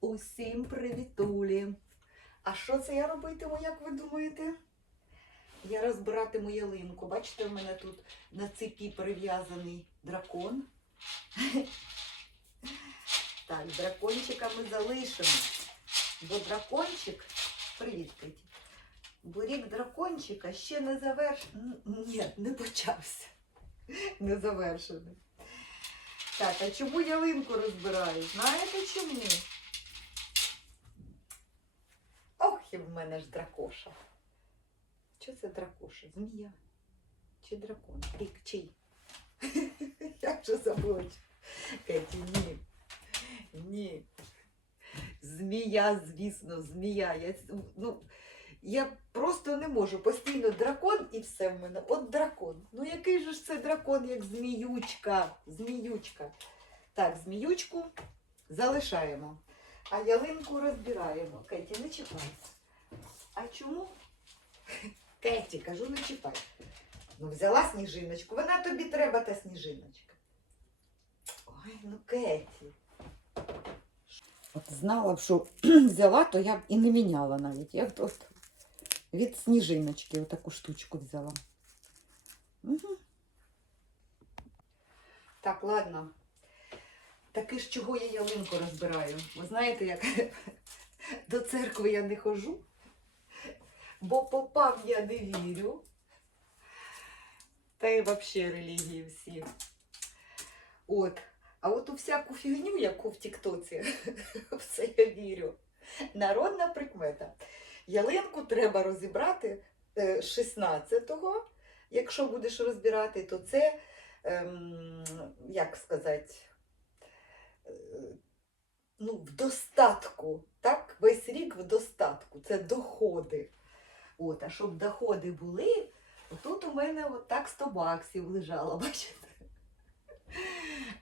Усім привітулі! А що це я робитиму, як ви думаєте? Я розбиратиму ялинку. Бачите, в мене тут на цепі прив'язаний дракон. Так, дракончика ми залишимо. Бо дракончик. Привіт, Кеті. Бо рік дракончика ще не завершений. Ні, не почався. Не завершений. Так, а чому ялинку розбираю? Знаєте чому? В мене ж дракоша. Що це дракоша? Змія? Чи дракон? Рік чий? Я вже забула. Кеті, ні. Ні. Змія, звісно, змія. Я, ну, я просто не можу. Постійно дракон і все в мене. От дракон. Ну який же ж це дракон, як зміючка? Зміючка. Так, зміючку залишаємо. А ялинку розбираємо. Кеті, не чіпайся. А чому? Кеті, кажу, не чіпай. Ну, взяла сніжиночку. Вона тобі треба та сніжиночка. Ой, ну Кеті. От знала б, що взяла, то я б і не міняла навіть. Я от від сніжиночки отаку штучку взяла. Угу. Так, ладно. Таки ж чого я ялинку розбираю? Ви знаєте, як до церкви я не ходжу, бо попав я не вірю. Та й взагалі релігії всі. От. А от у всяку фігню, яку в Тіктоці, в це я вірю. Народна прикмета. Ялинку треба розібрати е, 16-го. Якщо будеш розбирати, то це, ем, як сказати, е, ну, в достатку. Так? Весь рік в достатку. Це доходи. От, а щоб доходи були, тут у мене от так 100 баксів лежало, бачите?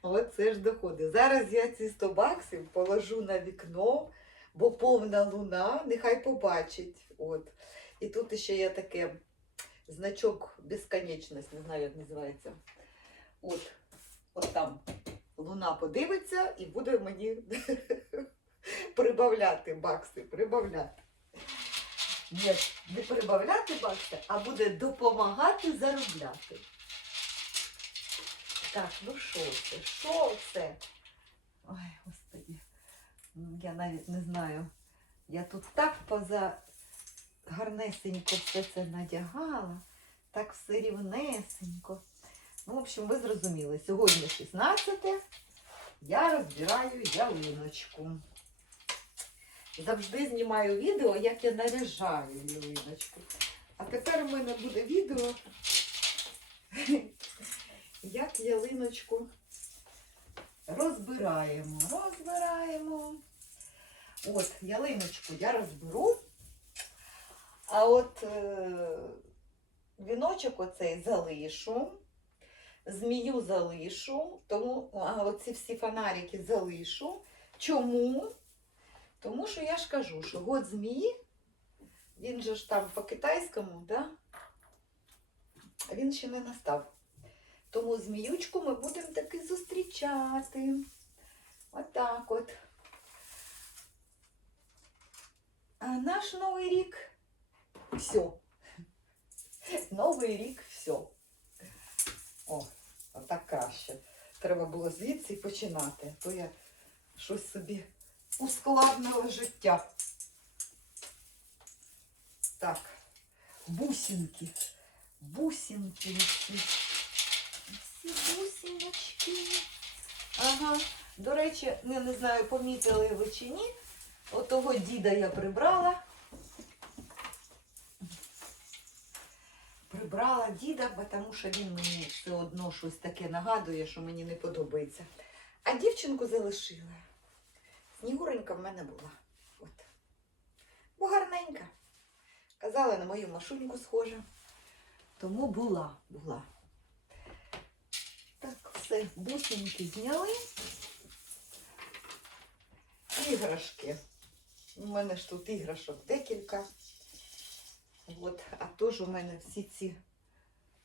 Оце ж доходи. Зараз я ці 100 баксів положу на вікно, бо повна луна, нехай побачить. От. І тут ще є таке значок безконечність, не знаю, як називається. От, от там луна подивиться і буде мені прибавляти бакси, прибавляти. Не прибавляти бакси, а буде допомагати заробляти. Так, ну що це? Що це? Ой, господи, я навіть не знаю. Я тут так поза гарнесенько все це надягала, так все рівнесенько. Ну, в общем, ви зрозуміли, сьогодні 16 я розбираю ялиночку. Завжди знімаю відео, як я наряжаю ялиночку. А тепер у мене буде відео, як ялиночку розбираємо. Розбираємо. От, ялиночку я розберу. А от е, віночок оцей залишу, змію залишу, тому а оці всі фонарики залишу. Чому? Тому що я ж кажу, що год змії, він же ж там по-китайському, да? він ще не настав. Тому зміючку ми будемо таки зустрічати. Отак от. А наш новий рік все. Новий рік все. О, отак краще. Треба було звідси починати. То я щось собі ускладнила життя. Так, бусинки. Бусинки. Всі, бусиночки. Ага. До речі, не, не знаю, помітили ви чи ні. Отого діда я прибрала. Прибрала діда, тому що він мені все одно щось таке нагадує, що мені не подобається. А дівчинку залишила. Снігуренька в мене була. От. Бо гарненька. Казала, на мою машуньку схожа. Тому була, була. Так, все, бусинки зняли. Іграшки. У мене ж тут іграшок декілька. От, а теж у мене всі ці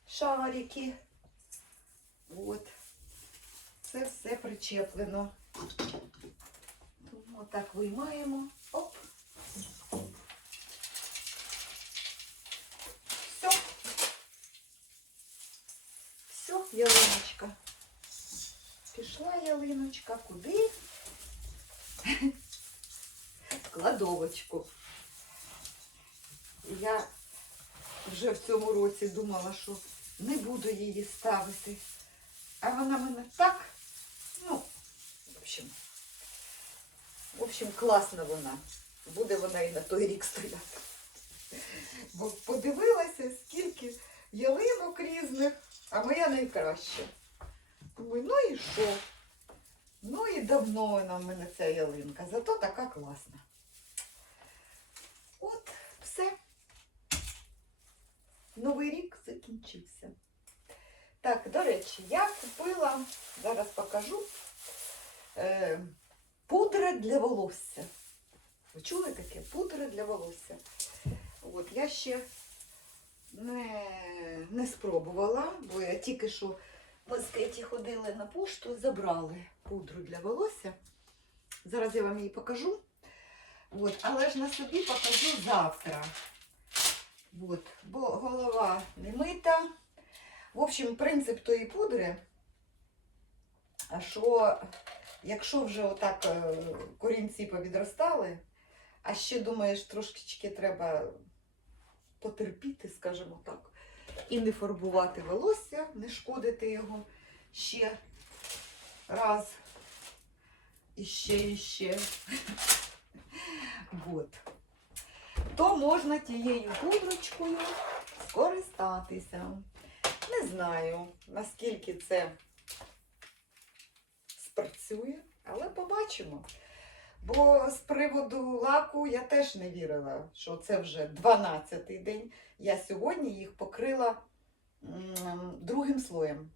шарики. От. Це все причеплено. Отак виймаємо. Оп. Все. Все, ялиночка. Пішла ялиночка куди? В кладовочку. Я вже в цьому році думала, що не буду її ставити. А вона мене так, ну, в общем, в общем, класна вона. Буде вона і на той рік стояти. Бо подивилася, скільки ялинок різних, а моя найкраща. Думаю, ну і що? Ну і давно вона в мене ця ялинка, зато така класна. От, все. Новий рік закінчився. Так, до речі, я купила, зараз покажу, е, пудра для волосся. Ви чули таке? Пудра для волосся. От, я ще не, не спробувала, бо я тільки що ми з ходили на пошту, забрали пудру для волосся. Зараз я вам її покажу. От, але ж на собі покажу завтра. От, бо голова не мита. В общем, принцип тої пудри, що якщо вже отак е, корінці повідростали, а ще думаєш, трошечки треба потерпіти, скажімо так, і не фарбувати волосся, не шкодити його ще раз. І ще, і ще. Вот. То можна тією пудрочкою скористатися. Не знаю, наскільки це спрацює, але побачимо. Бо з приводу лаку я теж не вірила, що це вже 12-й день. Я сьогодні їх покрила другим слоєм.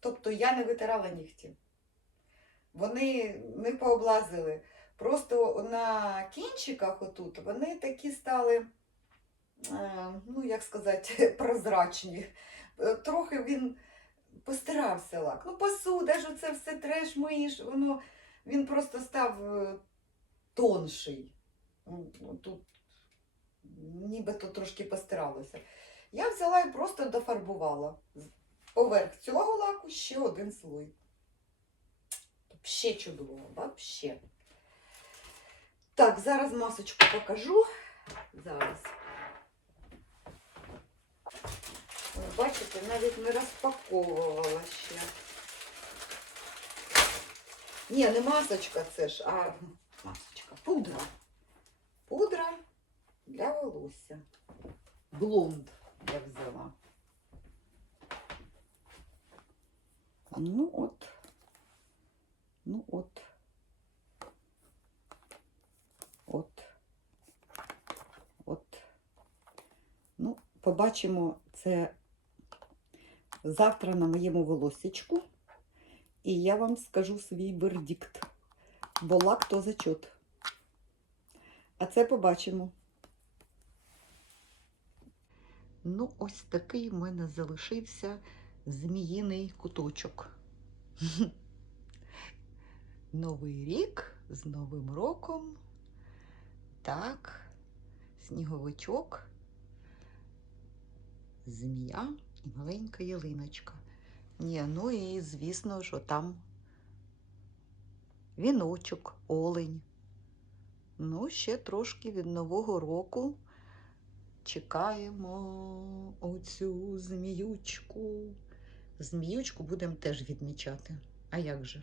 Тобто я не витирала нігті. Вони не пооблазили. Просто на кінчиках отут вони такі стали, е, ну як сказати, прозрачні. Е, Трохи він постирався лак. Ну, посуда ж це все треш миєш, воно він просто став е, тонший. Ну, Тут нібито трошки постиралося. Я взяла і просто дофарбувала. Поверх цього лаку ще один слой. Вообще чудово, вообще. Так, зараз масочку покажу. Зараз. Ось, бачите, навіть не розпаковувала ще. Ні, не масочка це ж, а масочка. Пудра. Пудра для волосся. Блонд я взяла. Ну от. Ну от. От. От. Ну, побачимо це завтра на моєму волосечку. І я вам скажу свій вердикт. Бо лак то зачот. А це побачимо. Ну, ось такий в мене залишився зміїний куточок. Новий рік з Новим роком. Так, сніговичок, змія маленька ялиночка. Ні, ну і звісно, що там віночок, олень. Ну, ще трошки від Нового року чекаємо оцю зміючку. Зміючку будемо теж відмічати. А як же?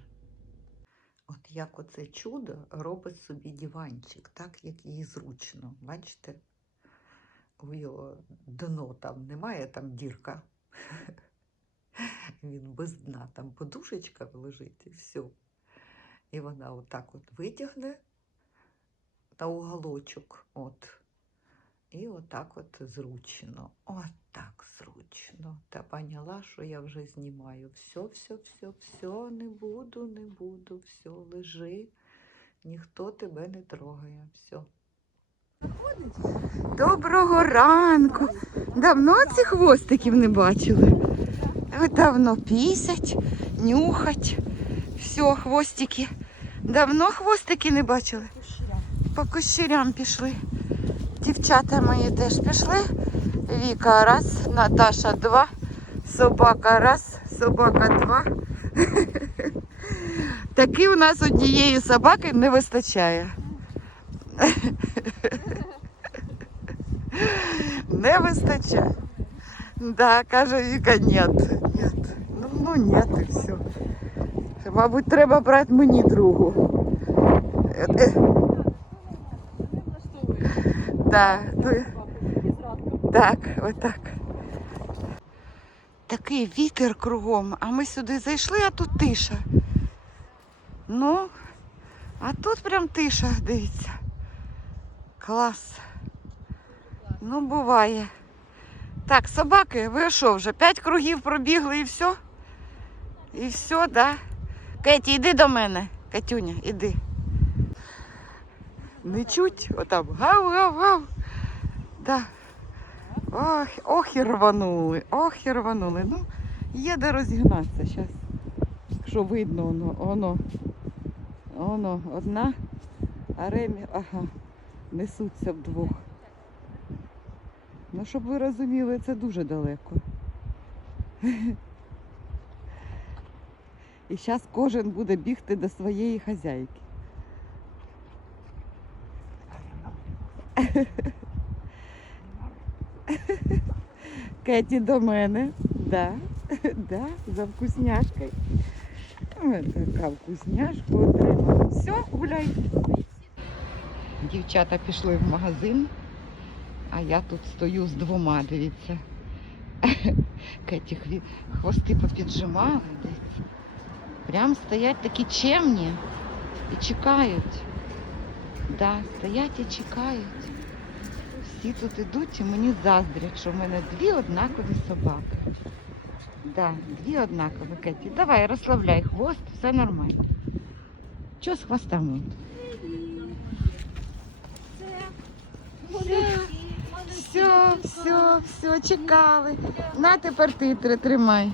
От як оце чудо робить собі диванчик, так як їй зручно. Бачите? У його дно там немає, там дірка. Він без дна, там подушечка лежить і все. І вона отак от витягне та уголочок. От. І отак от зручно. Отак зручно. Та поняла, що я вже знімаю. Все, все, все, все, не буду, не буду, все, лежи. Ніхто тебе не трогає. Все. Доброго ранку. Давно цих хвостиків не бачили. Давно пісять, нюхать. Все, хвостики. Давно хвостики не бачили. по кущерям пішли. Дівчата мої теж пішли. Віка раз, Наташа два, собака раз, собака два. Таки у нас однієї собаки не вистачає. Не вистачає. Да, каже Віка, нет, нет. Ну, ну нет, і все. Мабуть, треба брати мені другу. Е, е, Да, ну, так, отак. Такий вітер кругом, а ми сюди зайшли, а тут тиша. Ну, а тут прям тиша, дивіться. Клас. Ну, буває. Так, собаки, ви що вже? П'ять кругів пробігли і все? І все, да? Кеті, йди до мене. Катюня, іди. Не чуть, отам гав-гав-гав. Да. Ох, ох і рванули, ох і рванули. Ну, є де розігнатися зараз. Що видно, воно, воно. Воно, одна, а ремі, ага, несуться вдвох. Ну, щоб ви розуміли, це дуже далеко. І зараз кожен буде бігти до своєї хазяйки. Кеті до мене. Да, да, за вкусняшкою. Така вкусняшку отримала. Все, гуляй. Дівчата пішли в магазин, а я тут стою з двома, дивіться. Кеті хвости попіджимали, дивіться. Прям стоять такі чемні і чекають. Да, стоять і чекають. Всі тут ідуть і мені заздрять, що в мене дві однакові собаки. Да, дві однакові, Кеті. Давай, розслабляй хвост, все нормально. Що з хвостами? Все, все, все, чекали. На тепер ти три- тримай.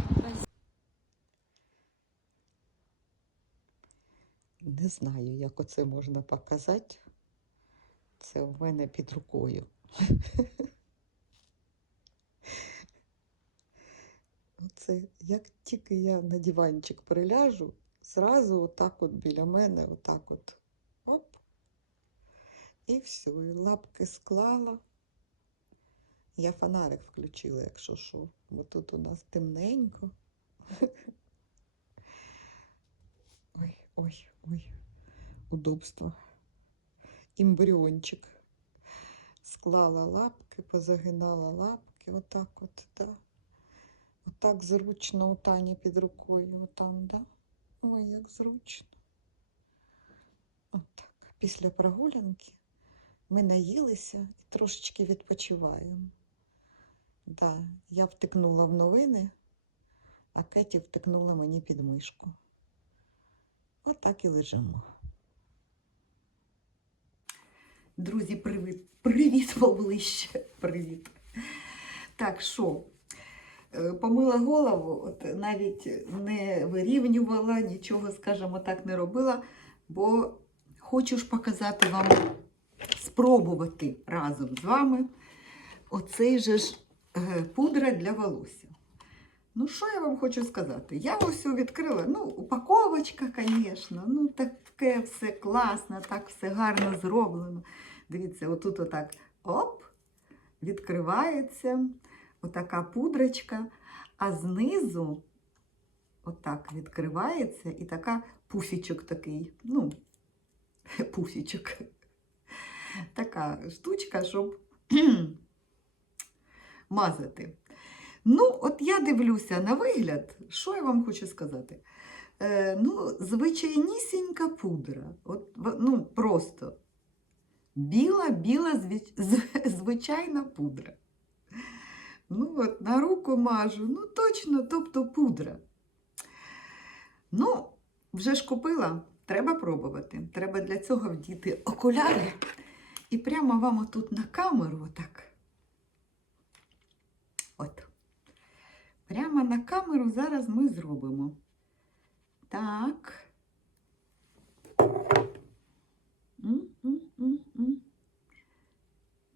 Не знаю, як оце можна показати. Це у мене під рукою. Оце, як тільки я на диванчик приляжу, зразу отак от біля мене, отак от. І все, і лапки склала. Я фонарик включила, якщо що, бо тут у нас темненько. Ой, ой, ой, удобство. Імбріончик. Склала лапки, позагинала лапки, отак от, да. Отак зручно у Тані під рукою, отам, да? Ой, як зручно. Отак. Після прогулянки ми наїлися і трошечки відпочиваємо. Да, я втикнула в новини, а Кеті втикнула мені під мишку. Отак і лежимо. Друзі, привіт! Привіт поближче. Привіт. Так, що? Е, Помила голову, от навіть не вирівнювала, нічого, скажімо так, не робила, бо хочу ж показати вам, спробувати разом з вами оцей же ж е, пудра для волосся. Ну, що я вам хочу сказати? Я ось відкрила, ну, упаковочка, звісно, ну таке все класно, так все гарно зроблено. Дивіться, отут отак оп, відкривається отака пудрочка, а знизу отак відкривається і така пуфічок такий, ну, пуфічок. Така штучка, щоб мазати. Ну, от я дивлюся на вигляд, що я вам хочу сказати. Е, ну, звичайнісінька пудра. От, ну, просто біла, біла, звичайна пудра. Ну, от на руку мажу, ну точно, тобто пудра. Ну, вже ж купила, треба пробувати. Треба для цього вдіти окуляри. І прямо вам отут на камеру, отак. От. Прямо на камеру зараз ми зробимо. Так.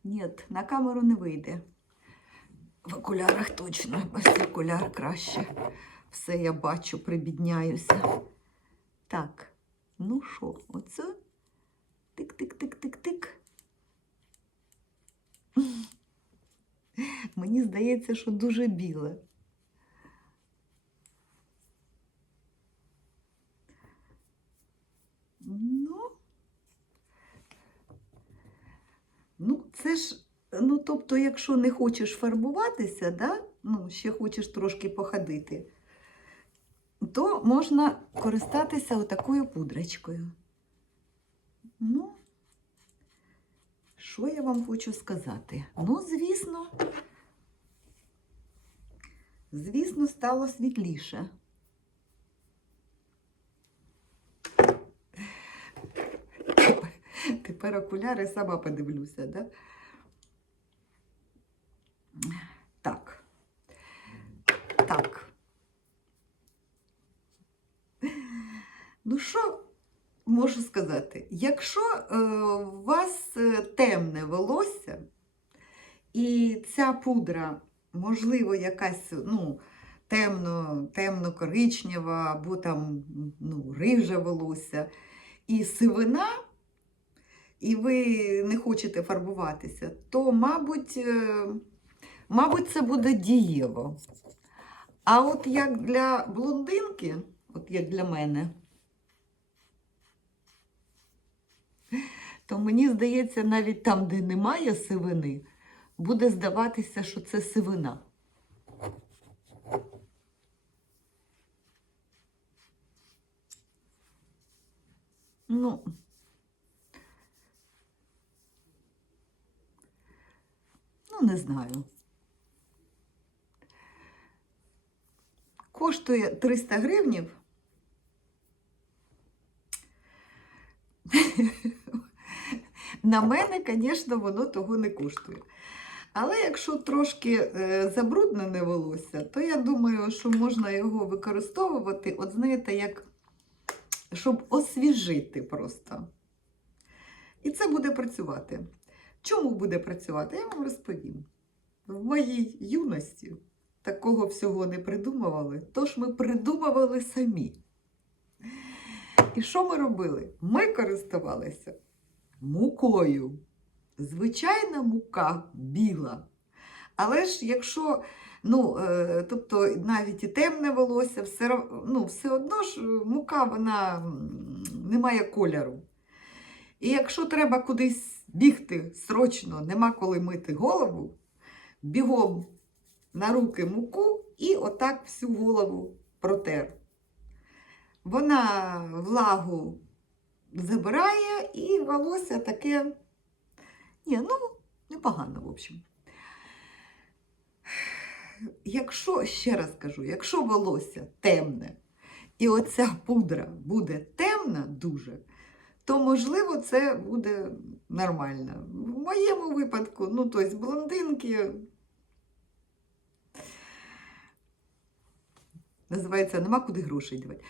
Нет, на камеру не вийде. В окулярах точно, без окуляр краще. Все я бачу, прибідняюся. Так, ну що, оце? Тик-тик-тик-тик-тик. Мені здається, що дуже біле. Ну, ну, це ж, ну, тобто, якщо не хочеш фарбуватися, да? ну, ще хочеш трошки походити, то можна користатися отакою пудрочкою. Ну, що я вам хочу сказати? Ну, звісно, звісно, стало світліше. Тепер окуляри сама подивлюся, да? Так. Так. Ну, що можу сказати? Якщо е, у вас е, темне волосся, і ця пудра, можливо, якась ну, темно, темно-коричнева, або там ну, риже волосся, і сивина, і ви не хочете фарбуватися, то, мабуть, е, мабуть, це буде дієво. А от як для блондинки, от як для мене, то мені здається, навіть там, де немає сивини, буде здаватися, що це сивина. Ну, ну, не знаю. Коштує 300 гривнів. На мене, звісно, воно того не коштує. Але якщо трошки е, забруднене волосся, то я думаю, що можна його використовувати, от знаєте, як щоб освіжити просто. І це буде працювати. Чому буде працювати? Я вам розповім. В моїй юності такого всього не придумували, тож ми придумували самі. І що ми робили? Ми користувалися мукою. Звичайна мука біла. Але ж якщо, ну, е, тобто навіть і темне волосся, все, ну, все одно ж мука вона не має кольору. І якщо треба кудись бігти срочно, нема коли мити голову, бігом на руки муку і отак всю голову протер. Вона влагу забирає і волосся таке. Ні, ну, непогано, в общем. Якщо, ще раз кажу, якщо волосся темне, і оця пудра буде темна дуже, то можливо це буде нормально. В моєму випадку, ну, тобто блондинки. Називається нема куди грошей дівати.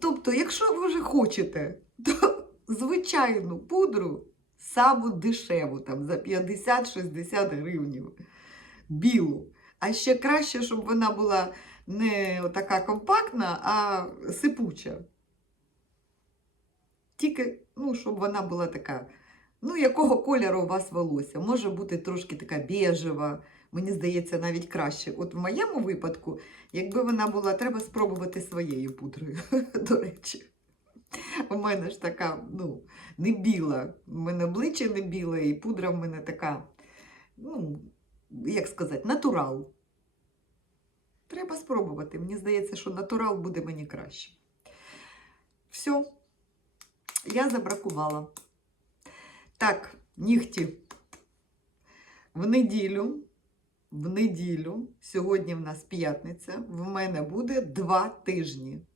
Тобто, якщо ви вже хочете, то звичайну пудру, саму дешеву, там за 50-60 гривнів, білу. А ще краще, щоб вона була не така компактна, а сипуча. Тільки, ну, щоб вона була така, ну, якого кольору у вас волосся. Може бути трошки така бежева, мені здається, навіть краще. От в моєму випадку, якби вона була, треба спробувати своєю пудрою, до речі. У мене ж така, ну, не біла. У мене обличчя не біле, і пудра в мене така, ну, як сказати, натурал. Треба спробувати. Мені здається, що натурал буде мені краще. Все, я забракувала. Так, нігті. В неділю, в неділю, сьогодні в нас п'ятниця, в мене буде два тижні.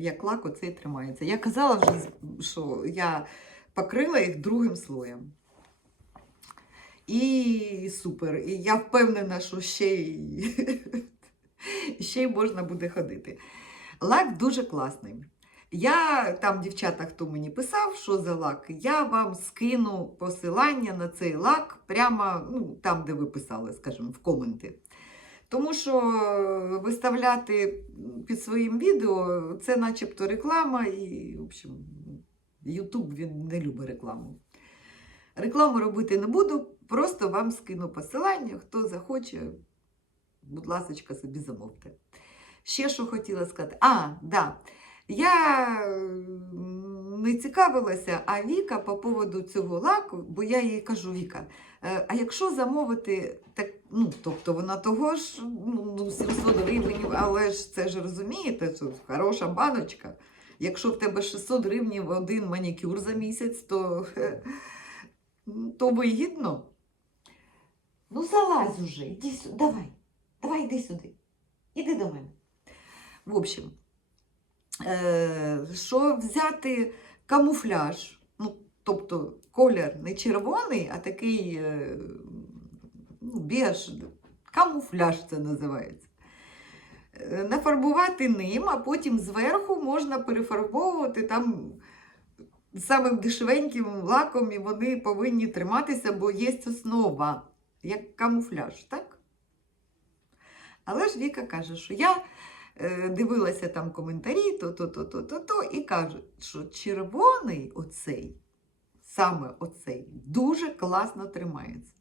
Як лак оцей тримається. Я казала вже, що я покрила їх другим слоєм. І супер. І я впевнена, що ще й, ще й можна буде ходити. Лак дуже класний. Я там, дівчата, хто мені писав, що за лак, я вам скину посилання на цей лак прямо ну, там, де ви писали, скажімо, в коменти. Тому що е, виставляти під своїм відео це начебто реклама, і, в общем, Ютуб він не любить рекламу. Рекламу робити не буду, просто вам скину посилання. Хто захоче, будь ласка, собі замовте. Ще що хотіла сказати. А, да. Я не цікавилася, а Віка по поводу цього лаку, бо я їй кажу, Віка, а якщо замовити, так, ну, тобто вона того ж ну, ну, 700 гривень, але ж це ж розумієте, що хороша баночка. Якщо в тебе 600 гривень один манікюр за місяць, то, е, то вигідно. Ну, залазь уже, іди сюди, давай, давай, іди сюди. Іди до мене. В общем, е, що взяти камуфляж, ну, тобто колір не червоний, а такий е, ну, біж, камуфляж це називається. Е, Нафарбувати ним, а потім зверху можна перефарбовувати там самим дешевеньким лаком, і вони повинні триматися, бо є основа, як камуфляж, так? Але ж Віка каже, що я е, дивилася там коментарі, то-то, то-то, то-то, і кажуть, що червоний оцей, саме оцей, дуже класно тримається.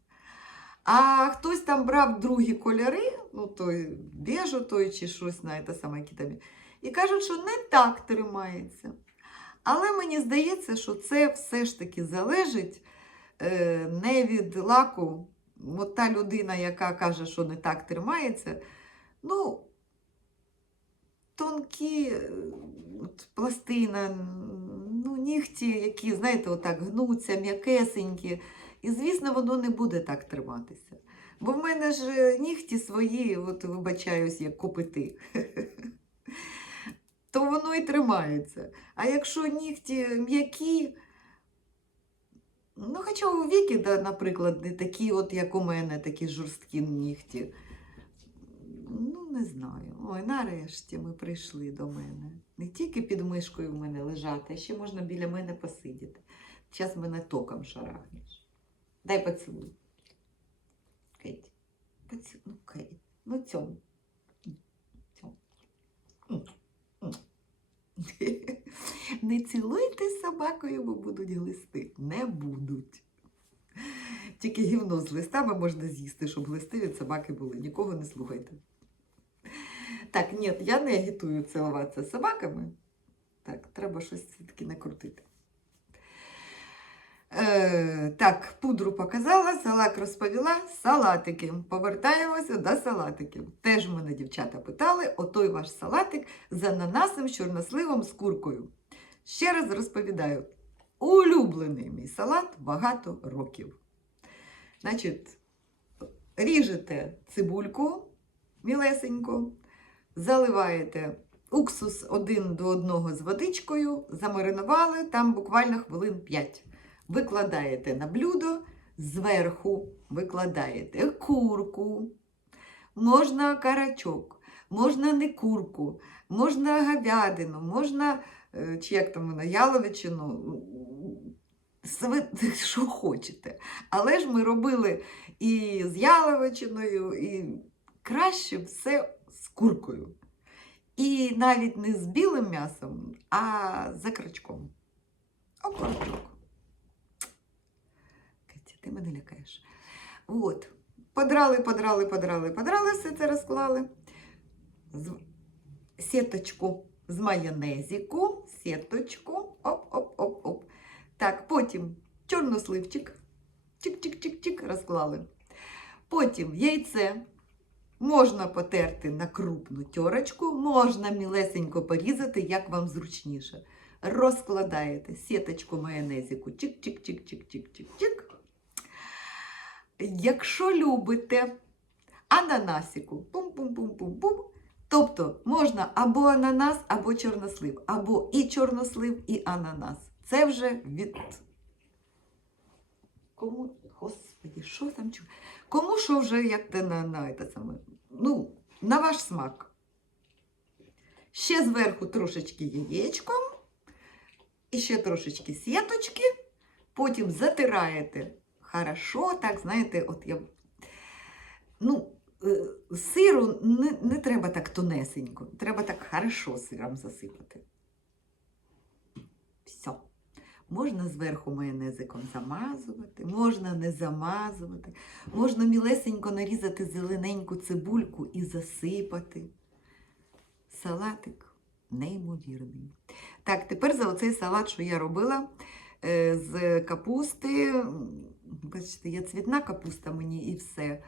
А хтось там брав другі кольори, ну той бежу той чи щось на те саме, які там, є, і кажуть, що не так тримається. Але мені здається, що це все ж таки залежить е, не від лаку. От та людина, яка каже, що не так тримається, ну, тонкі е, от, пластина, нігті, які, знаєте, отак гнуться, м'якесенькі. І, звісно, воно не буде так триматися. Бо в мене ж е, нігті свої, от вибачаюсь, як копити. То воно і тримається. А якщо нігті м'які, ну, хоча у віки, наприклад, не такі, от, як у мене, такі жорсткі нігті. Ну, не знаю. Ой, нарешті ми прийшли до мене. Не тільки під мишкою в мене лежати, а ще можна біля мене посидіти. Зараз мене током шарахнеш. Дай поцілуй. Кеть. Поцілуй. Ну, Кеть. Ну, цьому. Цьому. Не цілуйте з собакою, бо будуть глисти. Не будуть. Тільки гівно з листами можна з'їсти, щоб глисти від собаки були. Нікого не слухайте. Так, ні, я не агітую цілуватися собаками. Так, треба щось все-таки накрутити. Е, так, пудру показала, салак розповіла, салатики. Повертаємося до салатиків. Теж мене дівчата питали, отой ваш салатик з ананасом, чорносливом, з куркою. Ще раз розповідаю: улюблений мій салат багато років. Значить, ріжете цибульку мілесенько, заливаєте уксус один до одного з водичкою, замаринували там буквально хвилин 5. Викладаєте на блюдо, зверху викладаєте курку, можна карачок, можна не курку, можна говядину, можна, е, чи як там вона, яловичину, що хочете. Але ж ми робили і з яловичиною, і краще все куркою. І навіть не з білим м'ясом, а за крачком. Окорочок. Катя, ти мене лякаєш. От. Подрали, подрали, подрали, подрали, все це розклали. З... Сіточку з майонезику, сіточку, оп-оп-оп-оп. Так, потім чорносливчик, чик-чик-чик-чик, розклали. Потім яйце можна потерти на крупну тьорочку, можна мілесенько порізати, як вам зручніше. Розкладаєте сіточку майонезику, чик-чик-чик-чик-чик-чик-чик. Якщо любите ананасику, пум-пум-пум-пум-пум, тобто можна або ананас, або чорнослив, або і чорнослив, і ананас. Це вже від. Кому, господі, що там чу? Кому що вже як те на, на, те саме? Ну, на ваш смак. Ще зверху трошечки яєчком І ще трошечки сіточки, потім затираєте хорошо, так, знаєте, от я. Ну, е, сиру не, не треба так тонесенько, треба так хорошо сиром засипати. Можна зверху майонезиком замазувати, можна не замазувати, можна мілесенько нарізати зелененьку цибульку і засипати. Салатик неймовірний. Так, тепер за оцей салат, що я робила е, з капусти. Бачите, є цвітна капуста мені і все.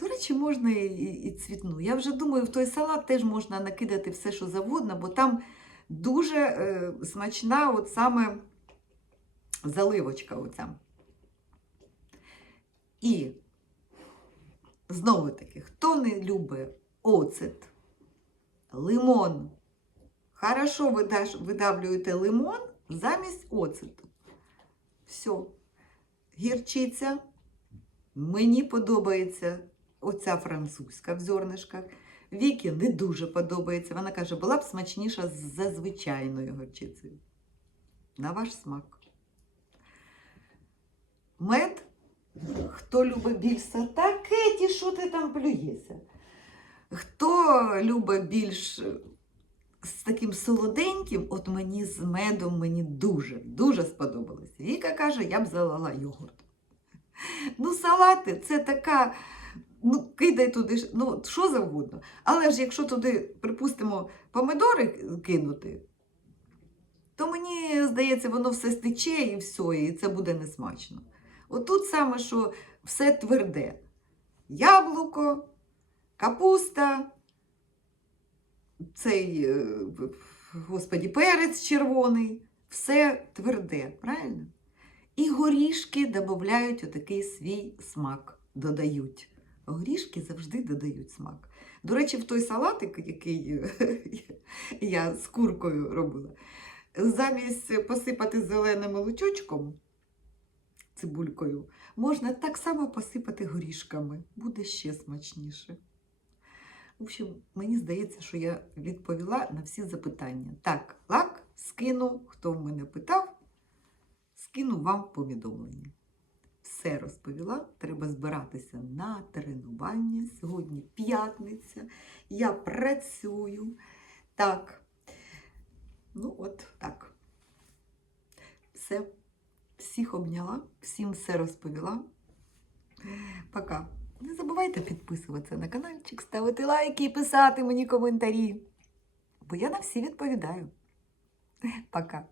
До речі, можна і цвітну. Я вже думаю, в той салат теж можна накидати все, що завгодно, бо там дуже е, смачна от саме заливочка оця. І знову таки, хто не любить оцет, лимон, хорошо видавлюєте лимон замість оцету. Все. Гірчиця. Мені подобається оця французька в зернишках. Вікі не дуже подобається. Вона каже, була б смачніша за звичайною горчицею. На ваш смак. Мед. Хто любить більш Та Кеті, що ти там плюєшся? Хто любить більш е, з таким солоденьким, от мені з медом мені дуже, дуже сподобалось. Віка каже, я б залила йогурт. Ну, салати це така, ну, кидай туди, ну, що завгодно. Але ж якщо туди, припустимо, помидори кинути, то мені здається, воно все стече і все, і це буде несмачно. Отут саме, що все тверде. Яблуко, капуста, цей, е, господі, перець червоний, все тверде, правильно? І горішки додають отакий свій смак, додають. Горішки завжди додають смак. До речі, в той салатик, який е, я з куркою робила, замість посипати зеленим лучочком, цибулькою, можна так само посипати горішками. Буде ще смачніше. В общем, мені здається, що я відповіла на всі запитання. Так, лак скину, хто в мене питав, скину вам повідомлення. Все розповіла. Треба збиратися на тренування. Сьогодні п'ятниця. Я працюю. Так. Ну, от так. Все. Всіх обняла, всім все розповіла. Пока. Не забувайте підписуватися на каналчик, ставити лайки і писати мені коментарі. Бо я на всі відповідаю. Пока.